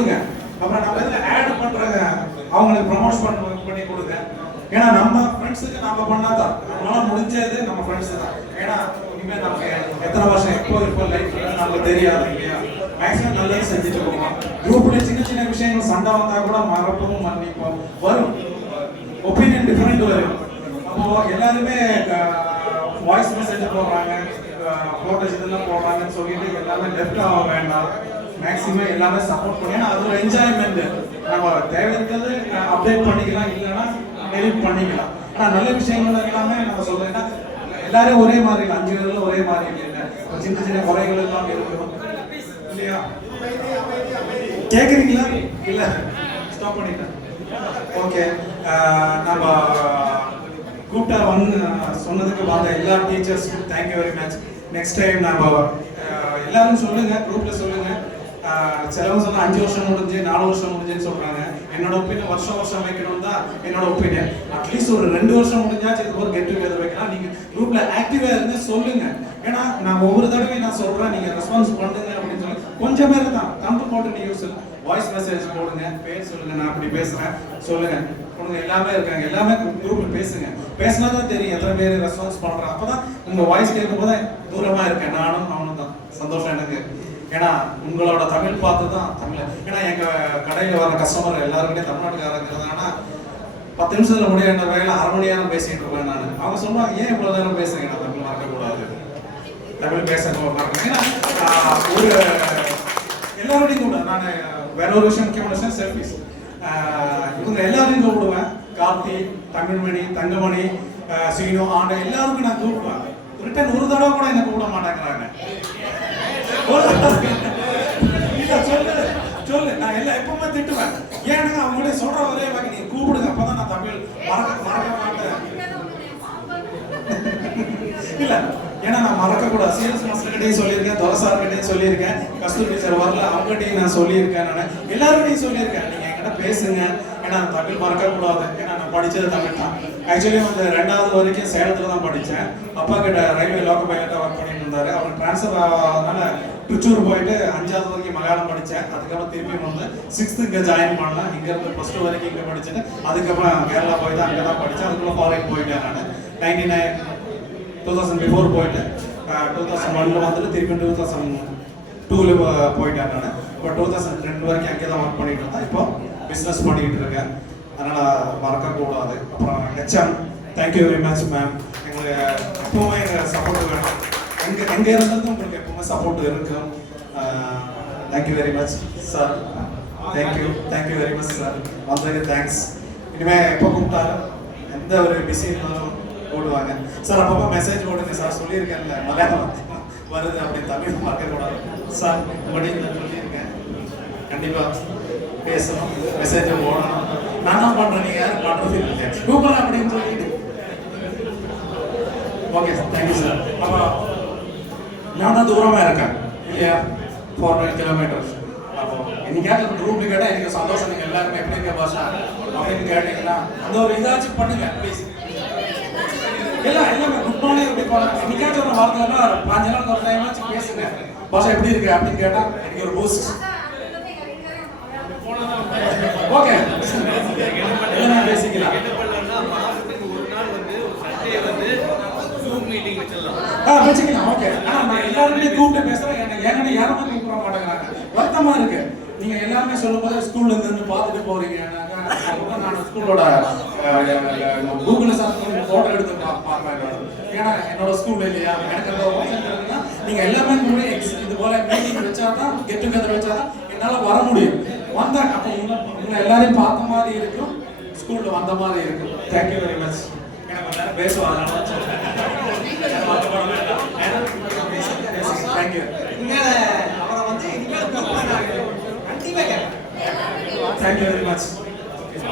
கொடுங்க. அப்புறம் நம்ம இதில் ஆட் பண்ணுறாங்க அவங்களுக்கு ப்ரமோட் பண்ணி கொடுங்க. ஏன்னா நம்ம ஃப்ரெண்ட்ஸுக்கு நம்ம பண்ணாதான் நம்மளால முடிஞ்சது நம்ம ஃப்ரெண்ட்ஸு தான். ஏன்னா இனிமேல் நமக்கு எத்தனை வருஷம் எப்போ இருப்போம் லைஃப்ல நமக்கு தெரியாது இல்லையா. மேக்ஸிமம் நல்லது செஞ்சுட்டு போவோம். குரூப்ல சின்ன சின்ன விஷயங்கள் சண்டை வந்தால் கூட மறப்போம் மன்னிப்போம் வரும். ஒப்பீனியன் டிஃப்ரெண்ட் வரும். அப்போ எல்லாருமே வாய்ஸ் மெசேஜ் போடுறாங்க, ஃபோட்டோஸ் இதெல்லாம் போடுறாங்கன்னு சொல்லிட்டு எல்லாமே லெஃப்ட் ஆக வேண்டாம். மேக்ஸிமம் எல்லாமே சப்போர்ட் பண்ணி, ஏன்னா அது ஒரு என்ஜாய்மெண்ட். நம்ம தேவை இருக்கிறது அப்டேட் பண்ணிக்கலாம், இல்லைன்னா டெலிட் பண்ணிக்கலாம். ஆனால் நல்ல விஷயங்கள் எல்லாமே நம்ம சொல்றேன்னா எல்லாரும் ஒரே மாதிரி இல்லை, 5 பேர்ல ஒரே மாதிரி இல்லை, சின்ன சின்ன குறைகள் எல்லாம் இருக்கணும் இல்லையா. கேட்குறீங்களா? இல்லை ஸ்டாப் பண்ணிட்டேன். ஓகே, நம்ம கூப்பிட்டா வந்து சொன்னதுக்கு வந்த எல்லா டீச்சர்ஸ்க்கும் thank you very much. Next time நம்ம எல்லாரும் சொல்லுங்க, குரூப்ல சொல்லுங்க. சிலவங்க சொன்னா 5 வருஷம் முடிஞ்சு 4 வருஷம் முடிஞ்சுன்னு சொல்றாங்க. என்னோட ஒப்பீனியன் வருஷம் வைக்கணும் தான் என்னோட ஒப்பீனியன். அட்லீஸ்ட் ஒரு 2 வருஷம் முடிஞ்சாச்சு இது ஒரு கெட் டுகெதர் வைக்கலாம். நீங்க குரூப்ல ஆக்டிவா இருந்து சொல்லுங்க. ஏன்னா நான் ஒவ்வொரு தடவையும் நான் சொல்றேன், நீங்க ரெஸ்பான்ஸ் பண்ணுங்க அப்படின்னு சொல்லி கொஞ்சம் பேர் தான் தம்பு போட்டு நீங்க யூஸ் வாய்ஸ் மெசேஜ் போடுங்க, பேர் சொல்லுங்க, நான் அப்படி பேசுறேன் சொல்லுங்க. உங்க எல்லாமே இருக்காங்க, எல்லாமே குரூப்ல பேசுங்க. பேசினா தான் தெரியும் எத்தனை பேர் ரெஸ்பான்ஸ் பண்றாங்க. அப்பதான் உங்க வாய்ஸ் கேட்கும் போது தூரமா இருக்கேன் நானும் அவனும் தான் சந்தோஷம் எனக்கு. ஏன்னா உங்களோட தமிழ் பார்த்து தான் தமிழ். ஏன்னா எங்க கடையில் வர கஸ்டமர் எல்லாருமே தமிழ்நாட்டுக்காரங்கிறதுனா 10 நிமிஷத்துல முடிய என்ன வேலை 1/2 மணி நேரம் பேசிட்டு இருப்பேன் நான். அவங்க சொல்லுவாங்க ஏன் இவ்வளவு நேரம் பேசுறீங்க, நான் தமிழ் மறக்கக்கூடாது, தமிழ் பேச மறக்கணும். ஏன்னா ஒரு எல்லாரோடையும் கூட நான் வேற ஒரு விஷயம் முக்கியமான விஷயம் செல்ஃபிஸ். இவங்க எல்லாரையும் கூப்பிடுவேன். கார்த்தி, தமிழ்மணி, தங்கமணி, சீனு, ஆண்ட எல்லாருக்கும் நான் கூப்பிடுவேன். ரிட்டன் ஒரு தடவை கூட என்ன கூப்பிட மாட்டேங்கிறாங்க. சொல்லு நான் எல்லாம் எப்பவுமே திட்டுவேன். ஏன்னா அவங்களே சொல்ற ஒரே வாக்கி நீங்க கூப்பிடுங்க, அப்பதான் நான் தமிழ் மறக்க மாட்டேன். இல்ல ஏன்னா நான் மறக்க கூடாது. சீரியஸ் மாஸ்டர் கிட்டையும் சொல்லியிருக்கேன், துரசார் கிட்டையும் சொல்லியிருக்கேன், கஸ்தூரி டீச்சர் வரல அவங்ககிட்டையும் நான் சொல்லியிருக்கேன். நான் எல்லாருக்கிட்டையும் சொல்லியிருக்கேன், நீங்க என்கிட்ட பேசுங்க. ஏன்னா தமிழ் மறக்க கூடாது. ஏன்னா நான் படிச்சது தமிழ் தான். ஆக்சுவலி வந்து 2வது வரைக்கும் சேலத்துல தான் படித்தேன். அப்பா கிட்ட ரயில்வே லோக்கல் பைலட்டா ஒர்க் பண்ணிட்டு இருந்தாரு. அவர் டிரான்ஸ்ஃபர் ஆனதுனால திருச்சூர் போயிட்டு 5வது வரைக்கும் மலையாளம் படித்தேன். அதுக்கப்புறம் திருப்பி வந்து 6th இங்கே ஜாயின் பண்ணேன். இங்க இருந்து +2 வரைக்கும் இங்கே படிச்சுட்டு அதுக்கப்புறம் கேரளா போயிட்டு அங்கே தான் படித்தேன். அதுக்குள்ள ஃபாரின் போயிட்டேன் நான். 2000 பிஃபோர் போயிட்டு 2001 வந்துட்டு திருப்பி 2002 போயிட்டேன் நான். இப்போ 2002 வரைக்கும் அங்கே தான் ஒர்க் பண்ணிட்டு இருந்தேன். இப்போ பிஸ்னஸ் பண்ணிட்டு இருக்கேன். அதனால மறக்கக்கூடாது. அப்புறம் HM thank you very much ma'am. எங்களுக்கு எப்பவுமே சப்போர்ட் வேணும். எங்கே இருந்தாலும் உங்களுக்கு எப்பவுமே சப்போர்ட் இருக்கும். Thank you very much sir. Thank you very much sir. வந்ததுக்கு தேங்க்ஸ். இனிமேல் எப்போ கூப்பிட்டாலும் எந்த ஒரு பிஸி இருந்தாலும் போடுவாங்க சார். அப்பப்போ மெசேஜ் போடுங்க சார். சொல்லியிருக்கேன்ல மலையாளம் வருது அப்படின்னு, தமிழ் மறக்கக்கூடாது சார். உங்கள்கிட்ட சொல்லியிருக்கேன், கண்டிப்பாக பேசணும், மெசேஜ் போடணும். நான் தான் பண்ணுறேன், நீங்கள் யாரும் பண்ணுறது இல்லை கூப்பிட்றேன் அப்படின்னு சொல்லிட்டு. Okay sir, thank you sir. அப்புறம் நான் தான் தூரமாக இருக்கேன் இல்லையா, 400 கிலோமீட்டர்ஸ். அப்போ இன்னைக்கு குரூப்ல கேட்டால் எனக்கு சந்தோஷம். நீங்கள் எல்லாருமே எப்படி இருக்க பாஷா அப்படின்னு கேட்டீங்கன்னா அந்த ஒரு இதாச்சும் பண்ணுங்க ப்ளீஸ். எல்லாமே குட் மார்னிங் எப்படி போகலாம். இன்னைக்காச்சும் ஒரு வார்த்தைனா 5 நாள் ஒரு டைம் ஆச்சு பேசுங்க. பாஷா எப்படி இருக்கு அப்படின்னு கேட்டால் எனக்கு ஒரு பூஸ்ட். ஓகே எல்லாம் பேசிக்கலாம். வச்சுக்கலாம். ஓகே, ஆனால் நான் எல்லாருமே கூப்பிட்டு பேசுறேன். ஏன்னா யாருமே கூப்பிட மாட்டேங்கிறாங்க, வருத்தமா இருக்கு. நீங்க எல்லாருமே சொல்லும் போது ஸ்கூல்ல இருந்து பார்த்துட்டு போறீங்க. நான் ஸ்கூலோட கூகுள் சர்ச் பண்ணி போட்டோ எடுத்து பார்ப்பேன். ஏன்னா என்னோட ஸ்கூல் இல்லையா, எனக்கு அந்த இருக்குன்னா நீங்க எல்லாமே இது போல மீட்டிங் வச்சாதான், கெட் டுகெதர் வச்சாதான் என்னால வர முடியும். வந்தா அப்போ உங்களை எல்லாரையும் பார்த்த மாதிரி இருக்கும், ஸ்கூல்ல வந்த மாதிரி இருக்கும். Thank you very much. எனக்கு கொஞ்ச நேரம் பேசுவாங்க. தேங்க்யூ. அவரை வந்து தேங்க்யூ வெரி மச்.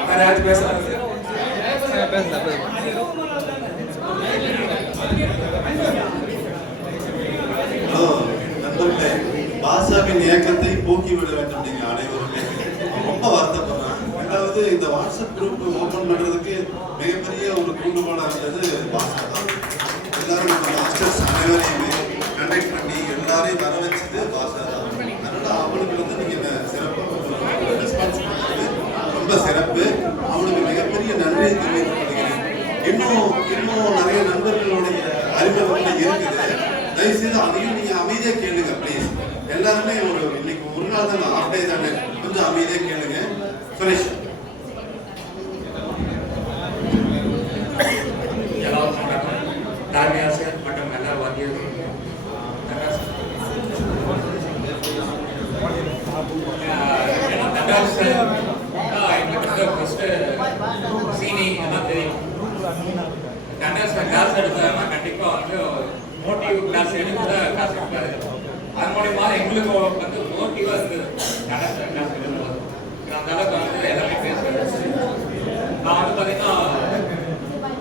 வேற யாரும் பேசுறாங்க? நண்பர்களே, பாஷாவின் ஏக்கத்தை போக்கிவிட வேண்டும் நீங்கள் அனைவருமே. ரொம்ப வருத்தப்படுறேன். ரெண்டாவது, இந்த வாட்ஸ்அப் குரூப் ஓபன் பண்றதுக்கு மிகப்பெரிய ஒரு தூண்டுகோலா இருந்தது பாஷா தான். எல்லாரும் நம்ம மாஸ்டர்ஸ் அனைவரையுமே கண்டக்ட் பண்ணி எல்லாரையும் வர வச்சது பாஷா தான். அதனால அவங்களுக்கு வந்து நீங்க சிறப்பாக இன்னும் நிறைய நண்பர்களுடைய அறிமுகங்கள் இருக்குது. தயவுசெய்து அதையும் நீங்க அமைதியா கேளுங்க ப்ளீஸ். எல்லாருமே இன்னைக்கு ஒரு நாள் தான், ஆஃப் டே தானே, கொஞ்சம் அமைதியா கேளுங்க. சுரேஷ். தார்மியாசிரியர் மற்றும் எல்லா வாத்தியர்களும் ஃபர்ஸ்ட் சீனி எல்லாம் தெரியும். கிளாஸ் எடுத்தாருன்னா கண்டிப்பா வந்து மோட்டிவ் கிளாஸ் எடுத்து கிளாஸ் எடுத்தாரு. அது மூலியமா எங்களுக்கு வந்து மோட்டிவா இருந்தது கிளாஸ் எடுக்கும்போது. அந்த அளவுக்கு வந்து எல்லாமே பேசுறது. நான் வந்து பார்த்தீங்கன்னா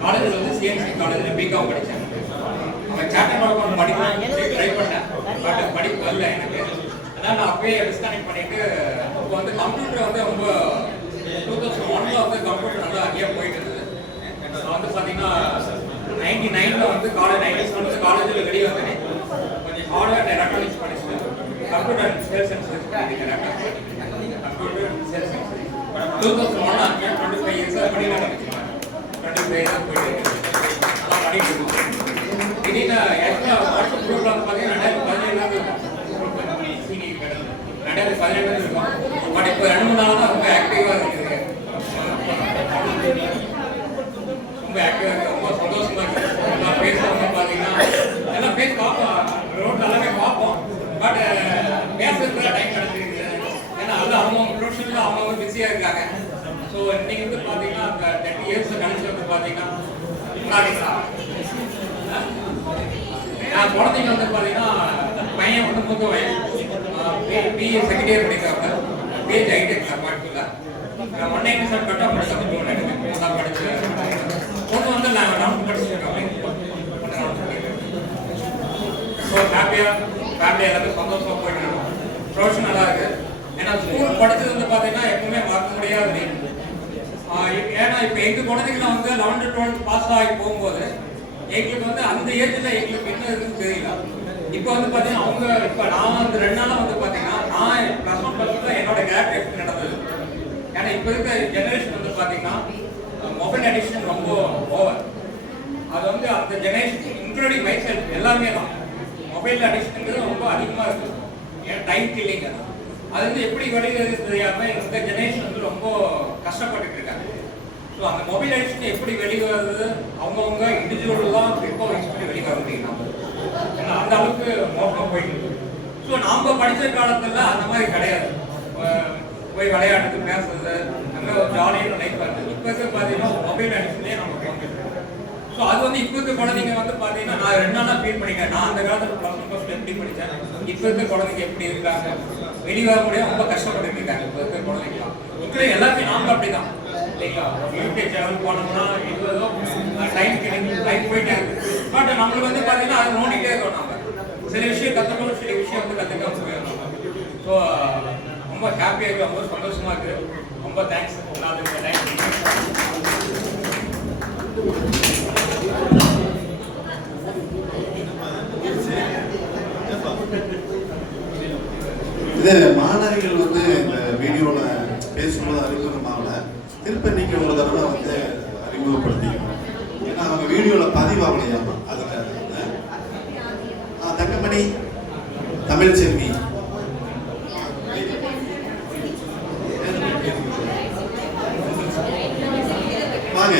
காலேஜில் வந்து சிஎன்சி காலேஜில் பிகாம் படித்தேன். அவன் சேட்டர் அக்கௌண்ட் படிக்கலாம் ட்ரை பண்ணேன், பட் படிப்பு வரல எனக்கு. அதனால் நான் அப்பயே டிஸ்கனெக்ட் பண்ணிட்டு இப்போ வந்து கம்ப்யூட்டர் வந்து ரொம்ப 2001 வந்து கம்ப்யூட்டர் நல்லா அங்கேயே போயிட்டு இருந்தது. நான் வந்து பார்த்தீங்கன்னா 99 வந்து காலேஜ் வந்து காலேஜில் வெளியே வந்தேன். கொஞ்சம் ஹார்ட்வேர் எலக்ட்ரானிக்ஸ் படிச்சுட்டு கம்ப்யூட்டர் சேல்ஸ் அண்ட் சர்வீஸ் பண்ணிக்கிறேன். கம்ப்யூட்டர் சேல்ஸ் அண்ட் சர்வீஸ் 2001 அங்கே 25 இயர்ஸாக படிக்கலாம். 25 இயர்ஸாக போயிட்டு நல்லா படிட்டு இருக்கோம். திடீர்னு வாட்ஸ்அப் குரூப்பில் வந்து பார்த்தீங்கன்னா 2017 சீனி கிடையாது, 2017 இருக்கும். பட் இப்போ 2-3 நாள் தான் ரொம்ப ஆக்டிவாக இருக்குது. ரொம்ப ஆக்டிவாக இருக்குது, ரொம்ப சந்தோஷமா இருக்குது. நான் பேசுகிறவங்க பார்த்தீங்கன்னா எல்லாம் பேசி பார்ப்போம், ரோட்டில் எல்லாமே பார்ப்போம். பட் பேசுறதுக்கு டைம் கிடைச்சிருக்கு. ஏன்னா அது அவங்க ப்ரொஃபஷனில் அவங்க பிஸியாக இருக்காங்க. ஸோ இன்னைக்கு வந்து பார்த்தீங்கன்னா அந்த 30 இயர்ஸ் கழிச்சு வந்து பார்த்தீங்கன்னா குழந்தைங்க வந்து பார்த்தீங்கன்னா பையன் வந்து மூத்த பையன் பிஏ செகண்ட் இயர் படிக்கிறாங்க. பிஹெச் ஐடெக் பாட்டுல 197 கட்டாக படிச்சு நல்லா படிச்சு பொண்ணு வந்து நான் 9th படிச்சிருக்கேன். ஸோ ஃபேமிலி எல்லாத்தையும் சந்தோஷமாக போயிட்டு இருக்கோம். ப்ரொஃபஷன் நல்லா இருக்கு. ஏன்னா ஸ்கூல் படிச்சது வந்து பார்த்தீங்கன்னா எப்பவுமே மறக்க முடியாது. ஏன்னா இப்போ எங்கள் குழந்தைங்களாம் வந்து 11th 12th பாஸ் ஆகி போகும்போது எங்களுக்கு வந்து அந்த ஏஜில் எங்களுக்கு என்ன இருக்குன்னு தெரியல. இப்போ வந்து பார்த்தீங்கன்னா இப்போ நான் வந்து 2 நாளாக வந்து பார்த்தீங்கன்னா நான் +1 என்னோட கேரக்டர் எப்படி நடந்தது. ஏன்னா இப்போ இருக்க ஜெனரேஷன் வந்து பார்த்தீங்கன்னா மொபைல் அடிக்ஷன் ரொம்ப ஓவர். அது வந்து அந்த ஜெனரேஷன் இன்க்ளூடிங் மை செல்ஃப் எல்லாமே தான் மொபைல் அடிக்ஷனுங்கிறது ரொம்ப அதிகமாக இருக்குது. ஏன்னா டைம் கில்லிங் அது வந்து எப்படி வெளியே தெரியாமல் இந்த ஜெனரேஷன் வந்து ரொம்ப கஷ்டப்பட்டு இருக்காங்க. ஸோ அந்த மொபைல் அடிக்ஷன் எப்படி வெளியே வருது அவங்கவுங்க இண்டிவிஜுவல் தான் இப்போ பண்ணி வெளியே வர முடியும். ஏன்னா அந்த அளவுக்கு மோசமாக போயிட்டு இருக்கு. ஸோ நாம் படித்த காலத்தில் அந்த மாதிரி கிடையாது. போய் விளையாடுறது பேசுறது அந்த ஒரு ஜாலியான லைஃப் வருது. இப்போ இருக்க பார்த்தீங்கன்னா மொபைல் அடிக்ஷன்லேயே நம்ம போயிட்டு. ஸோ அது வந்து இப்போ இருக்க குழந்தைங்க வந்து பார்த்தீங்கன்னா நான் 2 நாளாக ஃபீல் பண்ணிக்கிறேன். நான் அந்த காலத்தில் +1 எப்படி படித்தேன், இப்போ இருக்க குழந்தைங்க எப்படி இருக்காங்க, வெளியே வர முடியாது ரொம்ப கஷ்டப்பட்டு இருக்காங்க. இப்போ இருக்க குழந்தைங்களாம் உங்களே எல்லாத்தையும் நாமளும் அப்படி தான் இல்லைங்களா. யூடியூப் சேனல் போனோம்னா இதுவோ டைம் கிடைக்கும், டைம் போயிட்டே இருக்கு. பட் நம்மளுக்கு வந்து பார்த்தீங்கன்னா அது நோண்டிகிட்டே இருக்கோம். நம்ம சில விஷயம் கற்றுக்கணும், சில விஷயம் வந்து கற்றுக்காம போயிடணும். ஸோ ரொம்ப ஹாப்பியாக இருக்குது, ரொம்ப சந்தோஷமாக இருக்குது. ரொம்ப தேங்க்ஸ் எல்லாத்துக்கும். இது மாணவிகள் வந்து இந்த வீடியோவில் பேசும்போது அறிமுகமாகல, திருப்பி நீங்கள் ஒரு தடவை வந்து அறிமுகப்படுத்திக்கணும். ஏன்னா அவங்க வீடியோவில் பதிவாகலையாமா, அதுக்காக. தங்கமணி, தமிழ் செல்வி, வாங்க.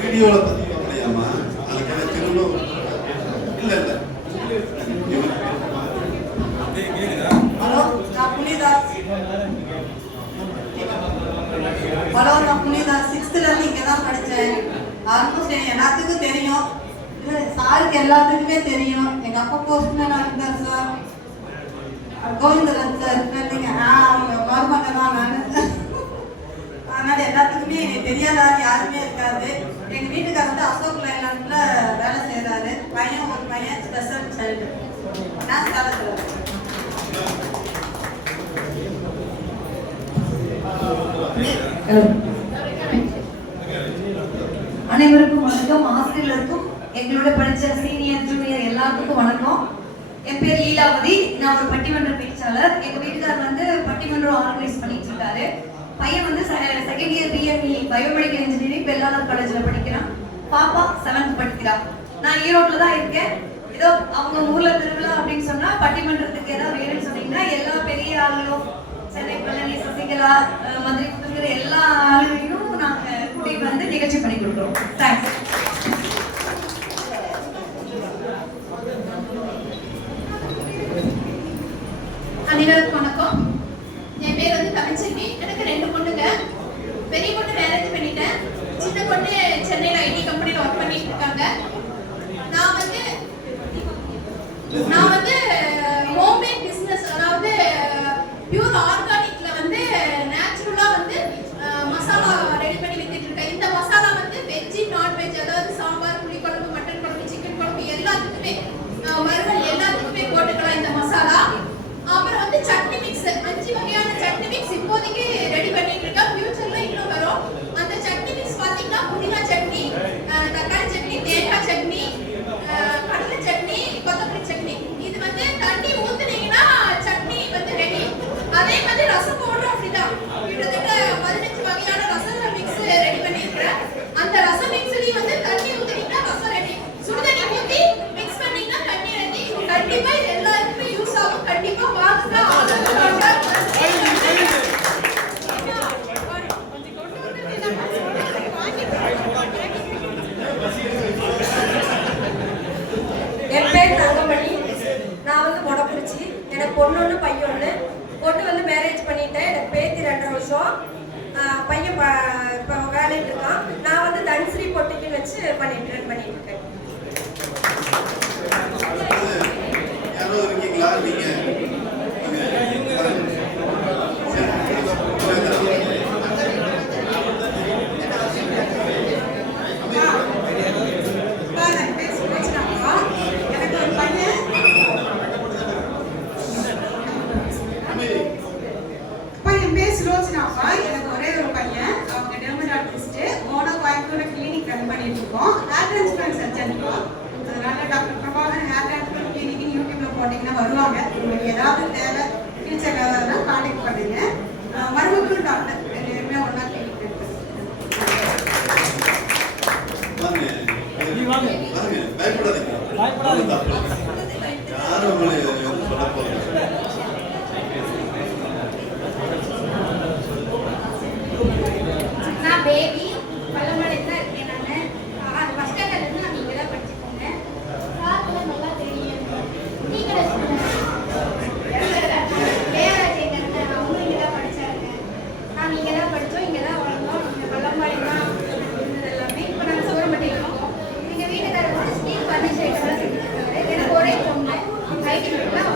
வீடியோவில் பதிவாகலையாமா, அதுக்காக திரும்ப இல்லை ஹலோ, நான் புனிதாஸ் 6th இருந்து இங்கே தான் படித்தேன். ஆல்மோஸ்ட் எல்லாத்துக்கும் தெரியும், சாருக்கு எல்லாத்துக்குமே தெரியும். எங்கள் அப்பா போஸ்ட்மேனாக இருந்தார் சார், கோவிந்தராஜ் சார். அவங்க மருமக தான் நான். அதனால் எல்லாத்துக்குமே தெரியாத யாருமே இருக்காது. எங்கள் வீட்டுக்கார வந்து அசோக் லைலாண்டில் வேலை செய்கிறாரு. ஒரு பையன் ஸ்பெஷல் சைல்டு நான் காலத்தில். அனைவருக்கும் வணக்கம். ஆசிரியர்களுக்கும் எங்களோட படிச்ச சீனியர் ஜூனியர் எல்லாத்துக்கும் வணக்கம். என் பேர் லீலாவதி. நான் ஒரு பட்டிமன்ற பேச்சாளர். எங்க வீட்டுக்காரர் வந்து பட்டிமன்றம் ஆர்கனைஸ் பண்ணிட்டு இருக்காரு. பையன் வந்து second year BME biomedical engineering பெல்லாளர் காலேஜில் படிக்கிறான். பாப்பா 7th படிக்கிறான். நான் ஈரோட்டில் தான் இருக்கேன். ஏதோ அவங்க ஊர்ல திருவிழா அப்படின்னு சொன்னா பட்டிமன்றத்துக்கு ஏதாவது வேணும்னு சொன்னீங்கன்னா எல்லா பெரிய ஆளுகளும் சென்னை பழனி சசிகலா மதுரை புதுங்கிற எல்லா ஆளுகளையும் நாங்கள் கூட்டிகிட்டு வந்து நிகழ்ச்சி பண்ணி கொடுக்குறோம். தேங்க்ஸ். அனைவருக்கும் வணக்கம். என் பேர் வந்து தமிழ்ச்செல்வி. எனக்கு 2 பொண்ணுங்க. பெரிய பொண்ணு மேரேஜ் பண்ணிட்டேன். சின்ன பொண்ணு சென்னையில் ஐடி கம்பெனியில் ஒர்க் பண்ணிட்டு இருக்காங்க. நான் வந்து ஹோம்மேட் பிஸ்னஸ், அதாவது பியூர் ஆர்கானிக்ல வந்து நேச்சுரலா வந்து மசாலா ரெடி பண்ணி வித்துட்டு இருக்கேன். இந்த மசாலா வந்து வெஜ் நான்வெஜ், அதாவது சாம்பார், புளிக்குழம்பு, மட்டன் குழம்பு, சிக்கன் குழம்பு எல்லாத்துக்குமே வறுவல் எல்லாத்துக்குமே போட்டுக்கலாம் இந்த மசாலா. அப்புறம் வந்து சட்னி மிக்ஸ், 5 வகையான சட்னி மிக்ஸ் இப்போதைக்கு ரெடி பண்ணிட்டு இருக்கேன். ஃபியூச்சர்ல இன்னும் வரும். அந்த சட்னி மிக்ஸ் பாத்தீங்கன்னா புதினா சட்னி, தக்காளி சட்னி, தேங்காய் சட்னி, கடலை சட்னி, கொத்தமல்லி சட்னி. இது வந்து தண்ணி ஊத்துனீங்கன்னா சட்னி வந்து ரெடி. அதே மாதிரி ரசம் பவுடர் அப்படிதான். கிட்டத்தட்ட 15 வகையான ரசம் மிக்ஸ் ரெடி பண்ணிருக்கிறேன். அந்த ரசம் மிக்ஸ்லயும் வந்து தண்ணி ஊத்துனீங்கன்னா ரசம் ரெடி. சுடுதண்ணி ஊத்தி மிக்ஸ் பண்ணீங்கன்னா தண்ணி ரெடி. கண்டிப்பா இது எல்லாருக்குமே யூஸ் ஆகும். கண்டிப்பா வாங்குங்க. என் பேர் தங்கமணி. நான் வந்து மொடக்குறிச்சி. எனக்கு பொண்ணு ஒன்று பையன் ஒன்று. பொண்ணு வந்து மேரேஜ் பண்ணிட்டேன். எனக்கு பேத்தி 2 வருஷம். பையன் இப்போ வேலைக்கு இருக்கான். நான் வந்து தன்ஸ்ரீ பொட்டிக்கு வச்சு பண்ணிட்டு இருக்கேன். யாரோ இருக்கீங்களா நீங்க? எனக்கு ஒரே ஒரு பையன். அவங்க டெர்மடாலஜிஸ்ட். ஓனா கோயம்புத்தூர்ல கிளினிக் ரன் பண்ணிட்டு இருக்கோம். Hair transplant surgeon. அதனால doctor Prabhakaran hair transplant clinic யூடியூப்ல போட்டீங்கன்னா வருவாங்க. உங்களுக்கு ஏதாவது தேவை ஃபியூச்சர் ஏதாவதுனா கான்டாக்ட் பண்ணுங்க. மருமக்கள் டாக்டர் எல்லாருமே ஒன்னா கிளினிக் இருக்கு. யாரும் உங்களை சொல்ல போறீங்க? நான் பேபி பல்லமலையில் தான் இருக்கேன். நான் ஃபர்ஸ்ட் ஸ்டாண்டர்ட்லேருந்து நான் இங்கே தான் படிச்சுக்கோங்க. சார்லாம் நல்லா தெரியும். நீங்கள் வேறாஜ் எங்கே இருக்கேன். அவங்களும் இங்கே தான் படித்தாங்க. நான் இங்கே தான் படித்தோம், இங்கே தான் வளர்ந்தோம். இங்கே பல்லமலை தான் இருந்தது எல்லாமே. இப்போ நாங்கள் சோரம்பட்டி இருக்கோம். எங்கள் வீட்டுக்காரர் வந்து ஸ்டீல் ஃபர்னிச்சர் ஐட்டம்லாம் செஞ்சுருக்காரு. எனக்கு ஒரே பொண்ணு ஐடி தான்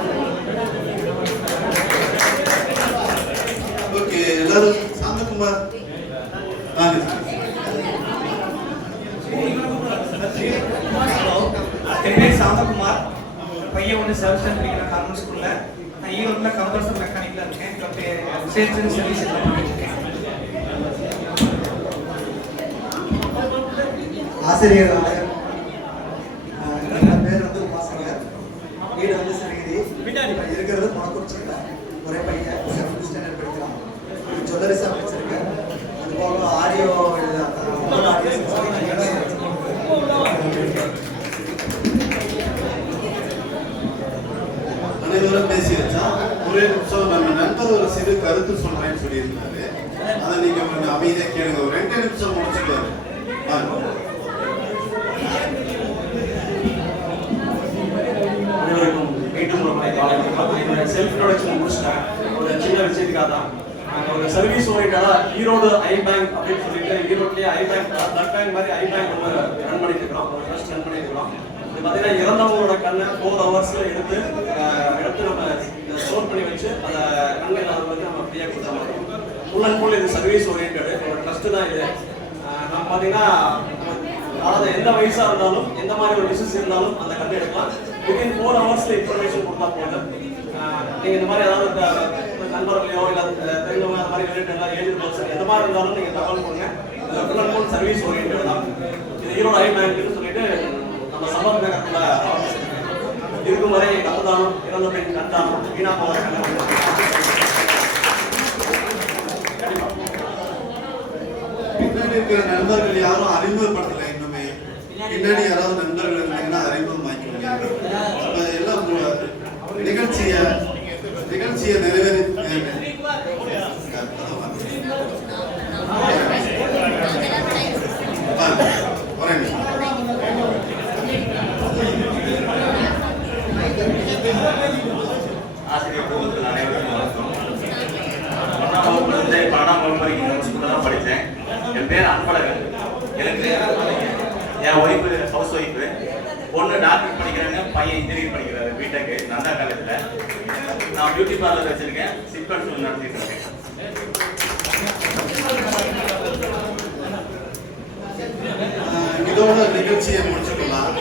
ஓகே, எல்லாரும் சாந்தகுமார். என் பேர் சாந்தகுமார். பையன் ஒன்று 7th ஸ்டாண்டர்ட் படிக்கிற கார்மெண்ட் ஸ்கூல்ல. நான் ஈரோட்டில் கம்ப்யூட்டர் மெக்கானிக்ல இருக்கேன். சேல்ஸ் அண்ட் சர்வீஸ் எல்லாம் பண்ணிட்டு இருக்கேன். ஆசிரியர் என் பேர் வந்து உமாசங்கர். வீடு வந்து சிறுகிரி. இருக்கிறது மொடக்குறிச்சியில். ஒரே பையன் 7th ஸ்டாண்டர்ட் படிக்கிறான். ஜுவல்லரிஸாக படிச்சிருக்கேன். அது போக ஆடியோ அனைவரும் பேசியாச்சா? ஒரே நிமிஷம், நம்ம நண்பர் ஒரு சிறு கருத்து சொல்றேன்னு சொல்லியிருந்தாரு. அதை நீங்க கொஞ்சம் அமைதியா கேளுங்க. ஒரு 2 நிமிஷம் முடிச்சுட்டு அனைவருக்கும் மீண்டும் ஒரு முறை காலை வணக்கம். என்னோட செல்ஃப் இன்ட்ரோடக்ஷன் முடிச்சிட்டேன். ஒரு சின்ன விஷயத்துக்காக தான். நாங்கள் ஒரு சர்வீஸ் ஓரியன்டாக ஈரோடு ஐ பேங்க் அப்படின்னு சொல்லிட்டு ஈரோட்லேயே ஐ பேங்க் பிளட் பேங்க் மாதிரி ஐ பேங்க் ஒன்று ரன் பண்ணிட்டு இருக்கிறோம். ஒரு ட்ரஸ்ட் ரன் பண்ணிட்டு இருக்கிறோம். இது பார்த்தீங்கன்னா இறந்தவங்களோட கண்ணை 4 ஹவர்ஸில் எடுத்து நம்ம ஸ்டோர் பண்ணி வச்சு அதை கண்ணில் இல்லாதவங்களுக்கு நம்ம ஃப்ரீயாக கொடுத்த மாதிரி. ஃபுல் அண்ட் ஃபுல் இது சர்வீஸ் ஓரியன்டு ஒரு ட்ரஸ்ட்டு தான் இது. நம்ம பார்த்தீங்கன்னா அதாவது எந்த வயசாக இருந்தாலும் எந்த மாதிரி ஒரு டிசீஸ் இருந்தாலும் அந்த கண்ணை எடுக்கலாம். வித்தின் 4 ஹவர்ஸில் இன்ஃபர்மேஷன் கொடுத்தா போதும். நீங்கள் இந்த மாதிரி ஏதாவது நண்பர்களையோ இல்லை தெரிஞ்சவங்க அந்த மாதிரி ரிலேட்டட் ஏஜ் பர்சன் எந்த மாதிரி இருந்தாலும் நீங்கள் தகவல் கொடுங்க. இதில் full and full service oriented தான். இது ஈரோடு ஐ பேங்க்னு சொல்லிட்டு நம்ம சம்பத் நகரத்தில் ஆஃபீஸ் இருக்கும் வரை ரத்ததானம், இறந்த பெண் கண்தானம், வீணா போகிற கண்டிப்பாக மாதிரி இருக்கிற நண்பர்கள் யாரும் அறிமுகப்படுத்தலை இன்னுமே. பின்னாடி யாராவது நண்பர்கள் இருந்தீங்கன்னா அறிமுகமாக்கிக்கோங்க. அப்ப எல்லாம் நிகழ்ச்சியை நிறைவேறி ஆசிரியர் குடும்பத்தில் அனைவருக்கும் வணக்கம். 1ஆம் வகுப்புலேருந்து 12ஆம் வகுப்பு வரைக்கும் இந்த ஸ்கூலில் தான் படித்தேன். என் பேர் அன்பழகன். எனக்கு என் ஒய்ஃபு ஹவுஸ் ஒய்ஃபு, பொண்ணு டாக்டர் படிக்கிறாங்க, பையன் இன்ஜினியரிங் படிக்கிறாரு பிடெக் நந்தா காலேஜில். நான் பியூட்டி பார்லர் வச்சுருக்கேன், சிப் அண்ட் ஸ்கூல் நடத்திட்டு இருக்கேன். இதோட நிகழ்ச்சியை முடிச்சுக்கலாம்.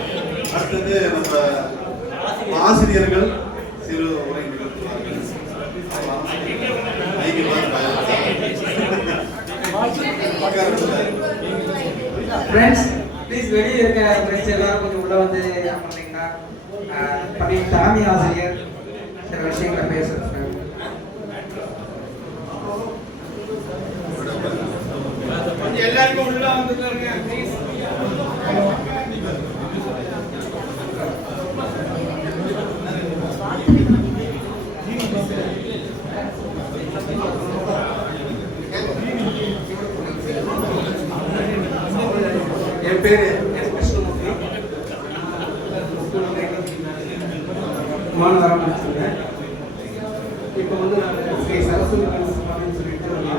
அடுத்தது நம்ம ஆசிரியர்கள் சிறு உரை நிகழ்த்துவார்கள். ஃப்ரெண்ட்ஸ் ப்ளீஸ் வெளியே இருக்க ஃப்ரெண்ட்ஸ் எல்லாரும் கொஞ்சம் உள்ள வந்து பண்ணீங்கன்னா தலைமை ஆசிரியர் சில விஷயங்களை பேசுகிறேன். எல்லாருக்கும் உள்ள வந்துருக்காங்க ப்ளீஸ். என் பேர் எஸ் கிருஷ்ணமூர்த்தி. மாநகரம் முடிச்சிருக்கேன். இப்போ வந்து நான் ஸ்ரீ சரஸ்வதி அப்படின்னு சொல்லிட்டு ஒரு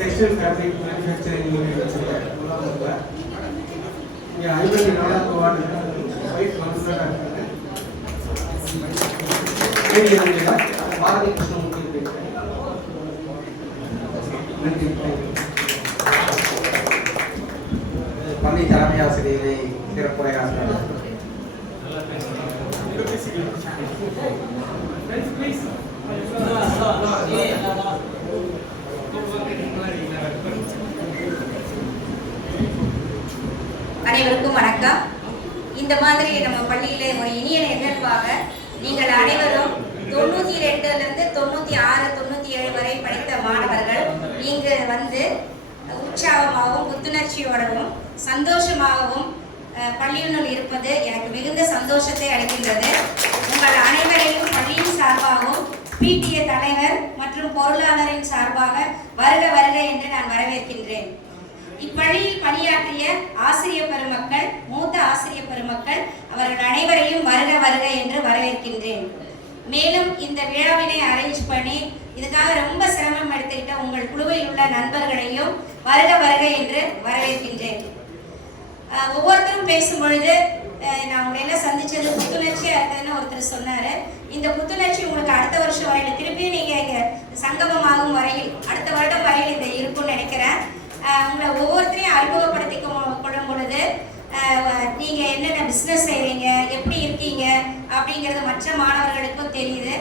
செக்ஷன் ஃபேப்ரிக் மேனுஃபேக்சரிங் யூனிட் வச்சுருக்கேன். இங்கே 54வது வார்டு ஒய்ஃப் கவுன்சிலராக இருக்காங்க. பாரதி கிருஷ்ணமூர்த்தி இருக்கேன். நன்றி. பள்ளி தலைமை ஆசிரியரை சிறப்புரையாற்றினார். அனைவருக்கும் வணக்கம். இந்த மாதிரி நம்ம பள்ளியிலே ஒரு இனிய நிகழ்வாக நீங்கள் அனைவரும் 92லிருந்து 96, 97 வரை படித்த மாணவர்கள் இங்கு வந்து உற்சாகமாகவும் புத்துணர்ச்சியோடவும் சந்தோஷமாகவும் பள்ளியினுள் இருப்பது எனக்கு மிகுந்த சந்தோஷத்தை அளிக்கின்றது. உங்கள் அனைவரையும் பள்ளியின் சார்பாகவும் பிடிஏ தலைவர் மற்றும் பொருளாளரின் சார்பாக வருக வருக என்று நான் வரவேற்கின்றேன். இப்பள்ளியில் பணியாற்றிய ஆசிரியர் பெருமக்கள், மூத்த ஆசிரியர் பெருமக்கள் அவர்கள் அனைவரையும் வருக வருக என்று வரவேற்கின்றேன். மேலும் இந்த விழாவினை அரேஞ்ச் பண்ணி இதுக்காக ரொம்ப சிரமம் எடுத்துக்கிட்ட உங்கள் குழுவில் உள்ள நண்பர்களையும் வருக வருக என்று வரவேற்கின்றேன். ஒவ்வொருத்தரும் பேசும் பொழுது நான் உங்களை எல்லாம் சந்திச்சது புத்துணர்ச்சியாக இருக்குதுன்னு ஒருத்தர் சொன்னார். இந்த புத்துணர்ச்சி உங்களுக்கு அடுத்த வருஷம் வரையில் திருப்பியும் நீங்கள் சங்கமமாகும் வரையில் அடுத்த வருடம் வரையில் இது இருக்கும்னு நினைக்கிறேன். உங்களை ஒவ்வொருத்தரையும் அறிமுகப்படுத்தி கொள்ளும் பொழுது நீங்கள் என்னென்ன பிஸ்னஸ் செய்கிறீங்க, எப்படி இருக்கீங்க அப்படிங்கிறது மற்ற மாணவர்களுக்கும் தெரியுது.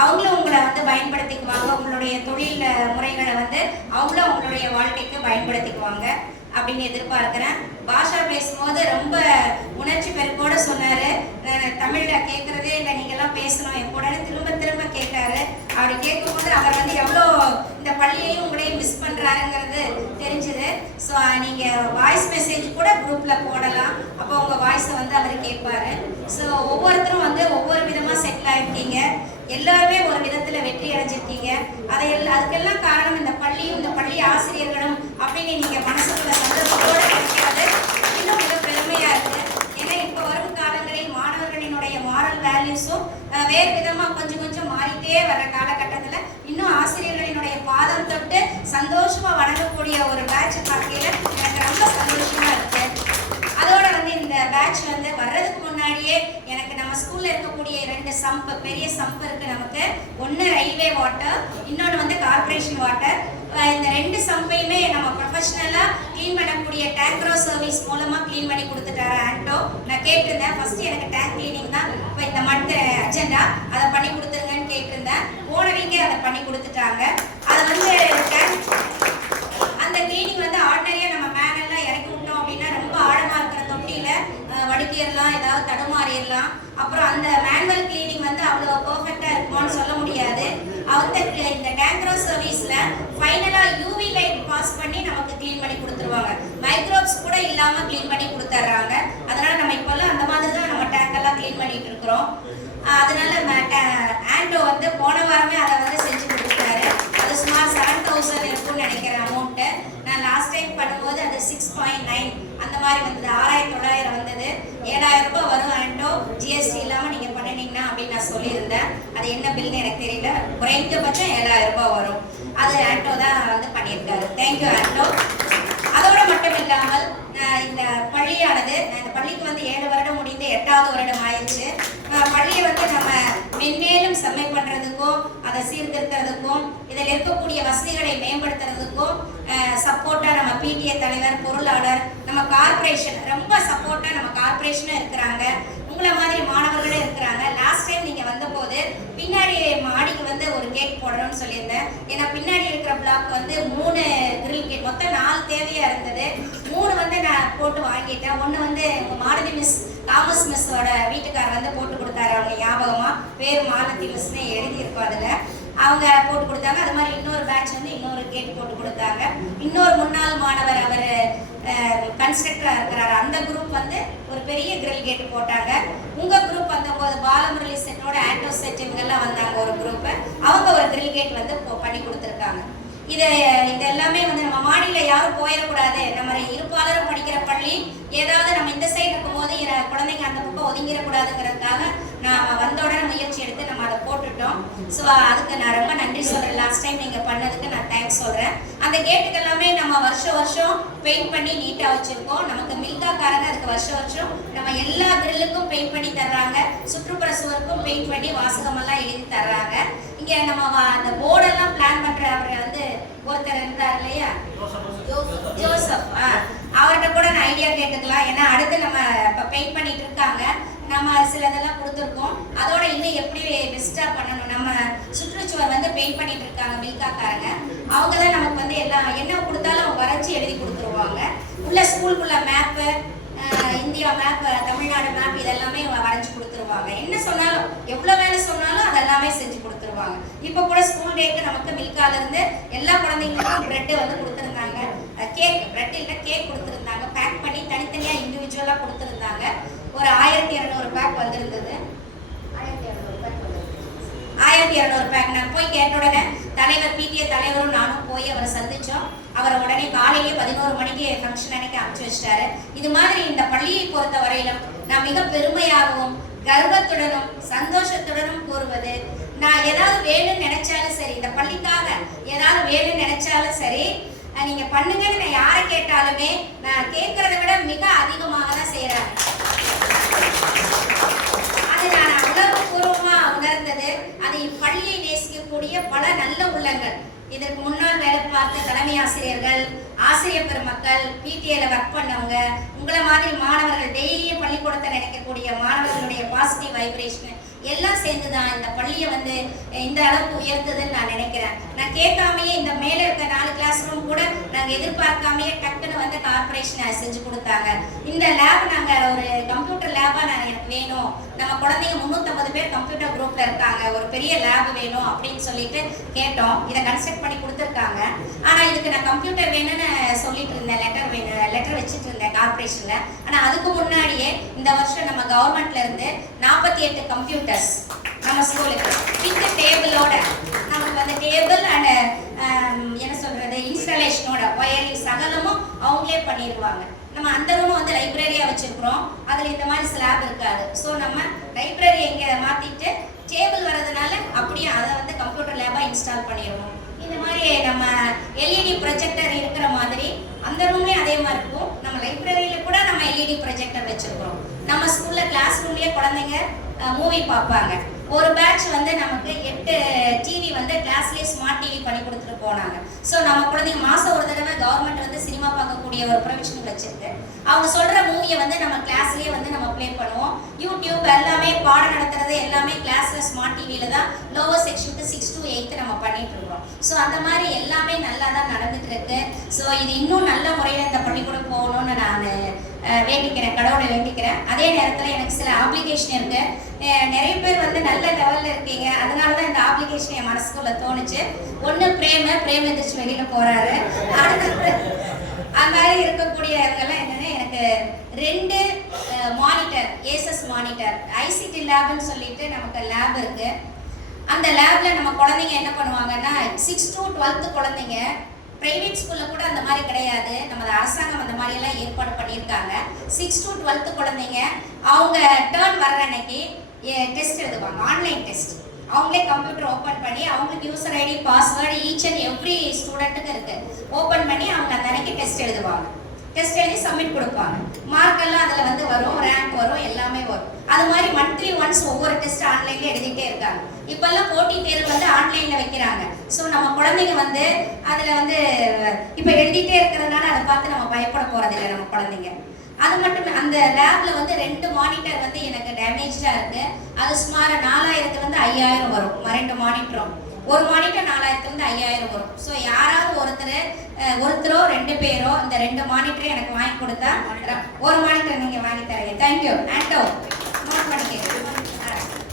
அவங்களும் உங்களை வந்து பயன்படுத்திக்குவாங்க. உங்களுடைய தொழில் முறைகளை வந்து அவங்களும் அவங்களுடைய வாழ்க்கைக்கு பயன்படுத்திக்குவாங்க அப்படின்னு எதிர்பார்க்குறேன். பாஷா பேசும்போது ரொம்ப உணர்ச்சி பெருக்கோடு சொன்னார். தமிழில் கேட்குறதே இல்லை, நீங்கள்லாம் பேசணும் எப்போடனே திரும்ப திரும்ப கேட்டார். அப்படி கேட்கும்போது அவர் வந்து எவ்வளோ இந்த பள்ளியையும் உங்களையும் மிஸ் பண்ணுறாருங்கிறது தெரிஞ்சுது. ஸோ நீங்கள் வாய்ஸ் மெசேஜ் கூட குரூப்பில் போடலாம். அப்போ உங்கள் வாய்ஸை வந்து அவர் கேட்பார். ஸோ ஒவ்வொருத்தரும் வந்து ஒவ்வொரு விதமாக செட்டில் ஆகிருக்கீங்க. எல்லாருமே ஒரு விதத்தில் வெற்றி அடைஞ்சிருக்கீங்க. அதுக்கெல்லாம் காரணம் இந்த பள்ளியும் இந்த பள்ளி ஆசிரியர்களும் அப்படின்னு நீங்கள் மனசுக்குள்ள சந்தோஷத்தோடு இருக்கிறது இன்னும் மிக பெருமையாக இருக்குது. ஏன்னா இப்போ வரும் காலங்களில் மாணவர்களினுடைய மாரல் வேல்யூஸும் வேறு விதமாக கொஞ்சம் கொஞ்சம் மாறிட்டே வர காலகட்டத்தில் இன்னும் ஆசிரியர்களினுடைய பாதம் தொட்டு சந்தோஷமாக வணங்கக்கூடிய ஒரு பேட்ச் பார்க்கையில் எனக்கு ரொம்ப சந்தோஷமாக இருக்குது. அதோட வந்து இந்த பேட்ச் வந்து வர்றதுக்கு முன்னாடியே எனக்கு நம்ம ஸ்கூல்ல இருக்கக்கூடிய 2 சம்ப், பெரிய சம்ப் இருக்கு நமக்கு. ஒன்று ரயில்வே வாட்டர், இன்னொன்று வந்து கார்பரேஷன் வாட்டர். இந்த 2 சம்பையுமே நம்ம ப்ரொஃபஷனலாக க்ளீன் பண்ணக்கூடிய டேங்க்ரோ சர்வீஸ் மூலமாக க்ளீன் பண்ணி கொடுத்துட்டாரு ஆண்டோ. நான் கேட்டிருந்தேன் ஃபர்ஸ்ட் எனக்கு டேங்க் கிளீனிங் தான் இப்போ இந்த மந்த் அஜெண்டா, அதை பண்ணி கொடுத்துருங்கன்னு கேட்டிருந்தேன். போன வீக்கே அதை பண்ணி கொடுத்துட்டாங்க. அதை வந்து அந்த கிளீனிங் வந்து ஆர்டினரியாக நம்ம மேனெல்லாம் இறக்கி விட்டோம் அப்படின்னா ரொம்ப ஆழமாக இருக்கிற தொட்டியில் வடிக்கிடலாம், ஏதாவது தடுமாறிடலாம். அப்புறம் அந்த மேனுவல் கிளீனிங் வந்து அவ்வளோ பர்ஃபெக்டாக இருக்குமான்னு சொல்ல முடியாது. இந்த டேங்க்ரோ சர்வீஸில் ஃபைனலாக யூவி லைட் பாஸ் பண்ணி நமக்கு க்ளீன் பண்ணி கொடுத்துருவாங்க. இல்லாம க்ளீன் பண்ணி கொடுத்துட்றாங்க. அதனால நம்ம இப்பெல்லாம் அந்த மாதிரி தான் நம்ம டேங்க் எல்லாம் க்ளீன் பண்ணிட்டு இருக்கிறோம். அதனால ஆண்டோ வந்து போன வாரமே அதை வந்து செஞ்சு கொடுத்துட்டாரு. அது சுமார் 7000 இருக்கும்னு நினைக்கிறேன் அமௌண்ட்டு. நான் லாஸ்ட் டைம் பண்ணும்போது அது 6.9 அந்த மாதிரி வந்தது. 6900 வந்தது. 7000 ரூபாய் வரும் ஆண்டோ ஜிஎஸ்டி இல்லாமல் நீங்கள் பண்ணினீங்கன்னா அப்படின்னு நான் சொல்லியிருந்தேன். அது என்ன பில்னு எனக்கு தெரியல. குறைந்தபட்சம் 7000 ரூபாய் வரும். அது ஆண்டோ தான் வந்து பண்ணியிருக்காரு. தேங்க்யூ ஆண்டோ. அதோட மட்டும் இல்லாமல் இந்த பள்ளியானது, இந்த பள்ளிக்கு வந்து 7 வருடம் முடிந்து 8வது வருடம் ஆயிடுச்சு. பள்ளியை வந்து நம்ம மென்மேலும் செம்மை பண்ணுறதுக்கும் அதை சீர்திருத்துறதுக்கும் இதில் இருக்கக்கூடிய வசதிகளை மேம்படுத்துறதுக்கும் சப்போர்ட்டாக நம்ம பிடிஏ தலைவர், பொருளாளர், நம்ம கார்பரேஷன் ரொம்ப சப்போர்ட்டாக நம்ம கார்பரேஷனும் இருக்கிறாங்க. உங்களை மாதிரி மாணவர்களும் இருக்கிறாங்க. லாஸ்ட் டைம் நீங்கள் வந்தபோது பின்னாடி மாடிக்கு வந்து ஒரு கேட் போடணும்னு சொல்லியிருந்தேன். ஏன்னா பின்னாடி இருக்கிற பிளாக் வந்து 3 கிரில் கேட், மொத்தம் 4 தேவையாக இருந்தது. 3 வந்து நான் போட்டு வாங்கிட்டேன். ஒன்று வந்து மாலதி மிஸ், தாமஸ் மிஸ்ஸோட வீட்டுக்காரர் வந்து போட்டு கொடுத்தாரு. அவங்க ஞாபகமாக பேர் மாலதி மிஸ்னே எழுதியிருக்கோம் அதில். அவங்க போட்டு கொடுத்தாங்க. அது மாதிரி இன்னொரு பேட்ச் வந்து இன்னொரு கேட் போட்டு கொடுத்தாங்க. இன்னொரு முன்னாள் மாணவர் அவர் கன்ஸ்ட்ரக்டராக இருக்கிறாரு. அந்த குரூப் வந்து ஒரு பெரிய கிரில் கேட்டு போட்டாங்க. உங்கள் குரூப் வந்தபோது பாலமுரளி செட்டோட ஆண்டோ செட் இவங்கெல்லாம் வந்தாங்க ஒரு குரூப்பு. அவங்க ஒரு கிரில் கேட் வந்து பண்ணி கொடுத்துருக்காங்க. இது எல்லாமே வந்து நம்ம மாடியில் யாரும் போயிடக்கூடாது. நம்ம இருப்பாளரும் படிக்கிற பள்ளி, ஏதாவது நம்ம இந்த சைடு இருக்கும்போது குழந்தைங்க அந்த பக்கம் ஒதுங்கிடக்கூடாதுங்கிறதுக்காக நான் வந்த உடனே முயற்சி எடுத்து நம்ம அதை போட்டுட்டோம். ஸோ அதுக்கு நான் ரொம்ப நன்றி சொல்கிறேன். லாஸ்ட் டைம் நீங்கள் பண்ணதுக்கு நான் தேங்க்ஸ் சொல்கிறேன். அந்த கேட்டுக்கு எல்லாமே நம்ம வருஷம் பெயிண்ட் பண்ணி நீட்டாக வச்சுருக்கோம். நமக்கு மில்காக்காரங்க அதுக்கு வருஷம் நம்ம எல்லா கிரில்லுக்கும் பெயிண்ட் பண்ணி தர்றாங்க. சுற்றுப்புற சுவருக்கும் பெயிண்ட் பண்ணி வாசகமெல்லாம் எழுதி தர்றாங்க. இங்கே நம்ம அந்த போர்டெல்லாம் பிளான் பண்ணுற அவர் வந்து ஒருத்தர் இருந்தார் இல்லையா, ஜோசப், அவர்கிட்ட கூட நான் ஐடியா கேட்டுக்கலாம். ஏன்னா அடுத்து நம்ம இப்போ பெயிண்ட் பண்ணிட்டு இருக்காங்க. நம்ம சிலதெல்லாம் கொடுத்துருக்கோம். அதோட இன்னும் எப்படி பெஸ்ட்டாக பண்ணணும். நம்ம சுற்றுச்சுவர் வந்து பெயிண்ட் பண்ணிட்டு இருக்காங்க மில்காக்காரங்க. அவங்க தான் நமக்கு வந்து எல்லாம் என்ன கொடுத்தாலும் அவங்க வரைச்சி எழுதி கொடுத்துருவாங்க. உள்ள ஸ்கூலுக்குள்ள map, India map, Tamil Nadu map இதெல்லாமே வரைஞ்சி கொடுத்துருவாங்க. என்ன சொன்னாலும் எவ்வளோ வேலை சொன்னாலும் அதெல்லாமே செஞ்சு கொடுத்துருவாங்க. இப்போ கூட ஸ்கூல் டேக்கு நமக்கு மில்கால இருந்து எல்லா குழந்தைங்களுக்கும் பிரெட்டு வந்து கொடுத்துருந்தாங்க. கேக், பிரெட் இல்லை கேக் கொடுத்துருந்தாங்க. பேக் பண்ணி தனித்தனியாக இண்டிவிஜுவலாக கொடுத்துருந்தாங்க. ஒரு 1200 பேக் வந்திருந்தது. 1200 பேக். நான் போய் கேட்ட உடனே தலைவர், பிடிஏ தலைவரும் நானும் போய் அவரை சந்தித்தோம். அவரை உடனே காலையிலே 11 மணிக்கு ஃபங்க்ஷன் அன்னைக்கு அனுப்பிச்சு வச்சிட்டாரு. இது மாதிரி இந்த பள்ளியை பொறுத்த வரையிலும் நான் மிக பெருமையாகவும் கர்வத்துடனும் சந்தோஷத்துடனும் கூறுவது, நான் ஏதாவது வேணும்னு நினைச்சாலும் சரி, இந்த பள்ளிக்காக ஏதாவது வேணும்னு நினைச்சாலும் சரி, நீங்க பண்ணுங்கன்னு நான் யாரை கேட்டாலுமே நான் கேட்கறத விட மிக அதிகமாக தான் செய்யறாங்க. அது நான் உணர்வுபூர்வமா உணர்ந்தது. அது இப்பள்ளியை நேசிக்கக்கூடிய பல நல்ல உள்ளங்கள், இதற்கு முன்னால் வேலை பார்த்த தலைமை ஆசிரியர்கள், ஆசிரியர் பெருமக்கள், பிடிஏல ஒர்க் பண்ணவங்க, உங்களை மாதிரி மாணவர்கள், டெய்லியும் பள்ளிக்கூடத்தை நினைக்கக்கூடிய மாணவர்களுடைய பாசிட்டிவ் வைப்ரேஷன் எல்லாம் சேர்ந்து தான் இந்த பள்ளியை வந்து இந்த அளவுக்கு உயர்ந்ததுன்னு நான் நினைக்கிறேன். நான் கேட்காமையே இந்த மேலே இருக்க 4 கிளாஸ் ரூம் கூட நாங்கள் எதிர்பார்க்காமையே டக்குன்னு வந்து கார்பரேஷன் செஞ்சு கொடுத்தாங்க. இந்த லேப் நாங்கள் ஒரு கம்ப்யூட்டர் லேபாக எனக்கு வேணும், நம்ம குழந்தைங்க 350 பேர் கம்ப்யூட்டர் குரூப்ல இருக்காங்க, ஒரு பெரிய லேப் வேணும் அப்படின்னு சொல்லிட்டு கேட்டோம். இதை கன்ஸ்ட்ரக்ட் பண்ணி கொடுத்துருக்காங்க. ஆனால் இதுக்கு நான் கம்ப்யூட்டர் வேணும்னு சொல்லிட்டு இருந்தேன், லெட்டர் வச்சுட்டு இருந்தேன் கார்பரேஷன்ல. ஆனால் அதுக்கு முன்னாடியே இந்த வருஷம் நம்ம கவர்மெண்ட்ல இருந்து 48 கம்ப்யூட்டர்ஸ் நம்ம ஸ்கூலுக்கு வித் டேபிளோட, நமக்கு அந்த டேபிள் அண்ட் என்ன சொல்றது இன்ஸ்டாலேஷனோட ஒயரிங் சகலமும் அவங்களே பண்ணிடுவாங்க. நம்ம அந்த ரூம் வந்து லைப்ரரியா வச்சிருக்கிறோம். அதுல இந்த மாதிரி ஸ்லாப் இருக்காது. ஸோ நம்ம லைப்ரரி எங்க மாத்திட்டு டேபிள் வர்றதுனால அப்படியே அதை வந்து கம்ப்யூட்டர் லேபா இன்ஸ்டால் பண்ணிடுவோம். இந்த மாதிரி நம்ம எல்இடி ப்ரொஜெக்டர் இருக்கிற மாதிரி அந்த ரூம்லேயும் அதே மாதிரி இருக்கும். நம்ம லைப்ரரியில கூட நம்ம எல்இடி ப்ரொஜெக்டர் வச்சிருக்கிறோம். நம்ம ஸ்கூல்ல கிளாஸ் ரூம்லயே குழந்தைங்க மூவி பார்ப்பாங்க. ஒரு பேட்ச் வந்து நமக்கு 8 டிவி வந்து கிளாஸ்லேயே ஸ்மார்ட் டிவி பண்ணி கொடுத்துட்டு போனாங்க. ஸோ நம்ம குழந்தைங்க மாதம் ஒரு தடவை கவர்மெண்ட் வந்து சினிமா பார்க்கக்கூடிய ஒரு ப்ரொவிஷன் வச்சிருக்கு. அவங்க சொல்கிற மூவியை வந்து நம்ம கிளாஸ்லேயே வந்து நம்ம ப்ளே பண்ணுவோம். யூடியூப் எல்லாமே பாடம் நடத்துறது எல்லாமே கிளாஸில் ஸ்மார்ட் டிவியில் தான் லோவர் செக்ஷனுக்கு 6 to 8 நம்ம பண்ணிட்டு இருக்கோம். ஸோ அந்த மாதிரி எல்லாமே நல்லா தான் நடந்துட்டு இருக்கு. ஸோ இது இன்னும் நல்ல முறையில் இந்த பள்ளிக்கூடம் போகணும்னு நான் வேண்டிக்கிறேன், கடவுளை வேண்டிக்கிறேன். அதே நேரத்தில் எனக்கு சில ஆப்ளிகேஷன் இருக்கு. நிறைய பேர் வந்து நல்ல லெவலில் இருக்கீங்க, அதனால தான் இந்த ஆப்ளிகேஷன் என் மனசுக்குள்ள தோணுச்சு. ஒன்று பிரேம எதிர்த்து வெளியில் போகிறாரு. அந்த மாதிரி இருக்கக்கூடியவங்கெல்லாம் என்னன்னா எனக்கு 2 மானிட்டர் ஏசஸ் மானிட்டர் ஐசிடி லேப்னு சொல்லிட்டு நமக்கு லேப் இருக்கு. அந்த லேப்ல நம்ம குழந்தைங்க என்ன பண்ணுவாங்கன்னா 6 to 12 குழந்தைங்க பிரைவேட் ஸ்கூல்ல கூட அந்த மாதிரி கிடையாது, நம்ம அரசாங்கம் அந்த மாதிரி எல்லாம் ஏற்பாடு பண்ணியிருக்காங்க. 6 to 12 குழந்தைங்க அவங்க டர்ன் வர்ற அன்னைக்கு டெஸ்ட் எழுதுவாங்க, ஆன்லைன் டெஸ்ட். அவங்களே கம்ப்யூட்டர் ஓப்பன் பண்ணி அவங்களுக்கு user ID password each and every ஸ்டூடெண்ட்டுக்கு இருக்கு, ஓப்பன் பண்ணி அவங்க அந்த அன்னைக்கு டெஸ்ட் எழுதுவாங்க. டெஸ்ட் எழுதி சப்மிட் கொடுப்பாங்க. மார்க் எல்லாம் அதில் வந்து வரும், ரேங்க் வரும், எல்லாமே வரும். அது மாதிரி மந்த்லி ஒன்ஸ் ஒவ்வொரு டெஸ்ட் ஆன்லைன்ல எழுதிட்டே இருக்காங்க. இப்பெல்லாம் போட்டி தேர்வு வந்து ஆன்லைன்ல வைக்கிறாங்க. ஸோ நம்ம குழந்தைங்க வந்து அதில் வந்து இப்போ எழுதிட்டே இருக்கிறதுனால அதை பார்த்து நம்ம பயப்பட போறதில்லை நம்ம குழந்தைங்க. அது மட்டும் அந்த லேப்ல வந்து 2 மானிட்டர் வந்து எனக்கு டேமேஜா இருக்கு. அது சுமார் 4000 5000 வரும் 2 மானிட்டரும். ஒரு மானிட்டர் 4000 5000 வரும். ஸோ யாராவது ஒருத்தரோ 2 பேரோ இந்த 2 மானிட்டரை எனக்கு வாங்கி கொடுத்தா ஒரு மானிட்டர் நீங்க வாங்கி தரீங்க. தேங்க்யூ. ஆண்டோ நோட் பண்ணிக்க.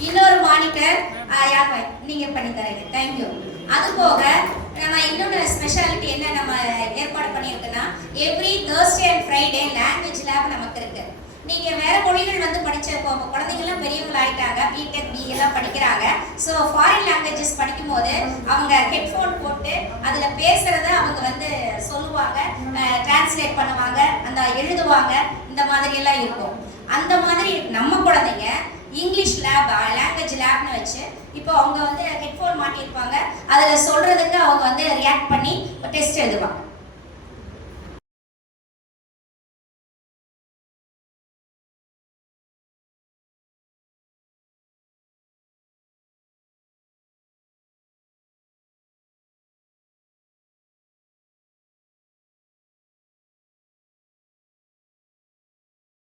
இன்னொரு மானிட்டர் யார் நீங்க பண்ணி தரீங்க. தேங்க்யூ. அது போக நம்ம இன்னொன்று ஸ்பெஷாலிட்டி என்ன நம்ம ஏற்பாடு பண்ணியிருக்குன்னா every Thursday and Friday language lab நமக்கு இருக்கு. நீங்க வேற மொழிகள் வந்து படிச்ச குழந்தைங்கலாம் பெரியவங்க ஆயிட்டாங்க, பிடெக் பி எல்லாம் படிக்கிறாங்க. ஸோ ஃபாரின் லாங்குவேஜஸ் படிக்கும் போது அவங்க ஹெட்ஃபோன் போட்டு அதுல பேசுறத அவங்க வந்து சொல்லுவாங்க, டிரான்ஸ்லேட் பண்ணுவாங்க, அந்த எழுதுவாங்க, இந்த மாதிரி எல்லாம் இருக்கும். அந்த மாதிரி நம்ம குழந்தைங்க இங்கிலீஷ் லேப் லாங்குவேஜ் லேப்னு வச்சு இப்போ அவங்க வந்து ஹெட்ஃபோன் மாட்டியிருப்பாங்க, அதில் சொல்றதுக்கு அவங்க வந்து ரியாக்ட் பண்ணி டெஸ்ட் எழுதுவாங்க.